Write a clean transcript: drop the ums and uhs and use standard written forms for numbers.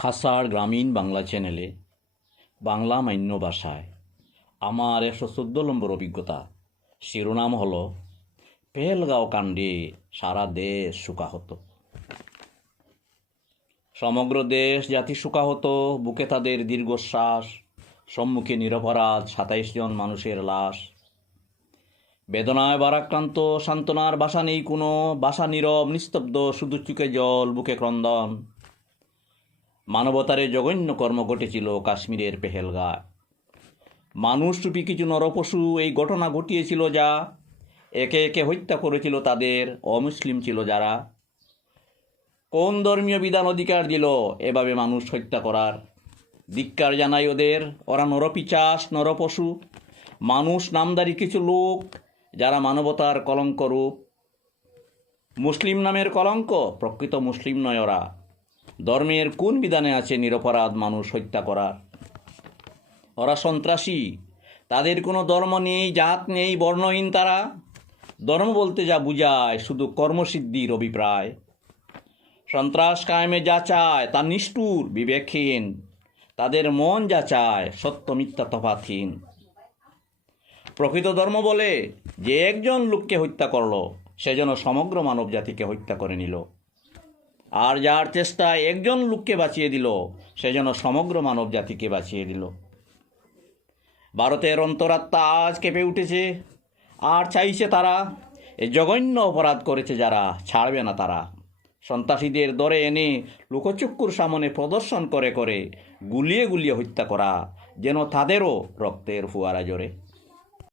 খাসাড় গ্রামীণ বাংলা চ্যানেলে বাংলা মান্য ভাষায় আমার 114 নম্বর অভিজ্ঞতা। শিরোনাম হল পেহেলগাঁও কাণ্ডে সারা দেশ শোকাহত। সমগ্র দেশ জাতি শোকাহত, বুকে তাদের দীর্ঘশ্বাস, সম্মুখে নিরপরাধ 27 জন মানুষের লাশ। বেদনায় ভারাক্রান্ত, সান্ত্বনার ভাষা নেই কোনো, ভাষা নীরব নিস্তব্ধ, শুধু চোখে জল, বুকে ক্রন্দন। মানবতারে জঘন্য কর্ম ঘটেছিল কাশ্মীরের পেহেলগাঁয়। মানুষরূপী কিছু নরপশু এই ঘটনা ঘটিয়েছিল, যা একে একে হত্যা করেছিল তাদের অমুসলিম ছিল যারা। কোন ধর্মীয় বিধান অধিকার দিল এভাবে মানুষ হত্যা করার? ধিক্কার জানাই ওদের। ওরা নরপিচাস, নরপশু, মানুষ নামদারি কিছু লোক যারা মানবতার কলঙ্ক রূপ। মুসলিম নামের কলঙ্ক, প্রকৃত মুসলিম নয় ওরা। ধর্মের কোন বিধানে আছে নিরপরাধ মানুষ হত্যা করার? ওরা সন্ত্রাসী, তাদের কোনো ধর্ম নেই, জাত নেই, বর্ণহীন তারা। ধর্ম বলতে যা বুঝায় শুধু কর্মসিদ্ধির অভিপ্রায়। সন্ত্রাস কায়েমে যা চায় তা নিষ্ঠুর, বিবেকহীন। তাদের মন যা চায় সত্য মিথ্যা তফাৎহীন। প্রকৃত ধর্ম বলে যে একজন লোককে হত্যা করলো সে যেন সমগ্র মানব জাতিকে হত্যা করে নিল, আর যার চেষ্টায় একজন লোককে বাঁচিয়ে দিল সে যেন সমগ্র মানব জাতিকে বাঁচিয়ে দিল। ভারতের অন্তরাত্মা আজ কেঁপে উঠেছে, আর চাইছে তারা, এই জঘন্য অপরাধ করেছে যারা ছাড়বে না তারা। সন্ত্রাসীদের ধরে এনে লোকচক্ষুর সামনে প্রদর্শন করে করে গুলিয়ে গুলিয়ে হত্যা করা, যেন তাদেরও রক্তের ফোয়ারা জোরে।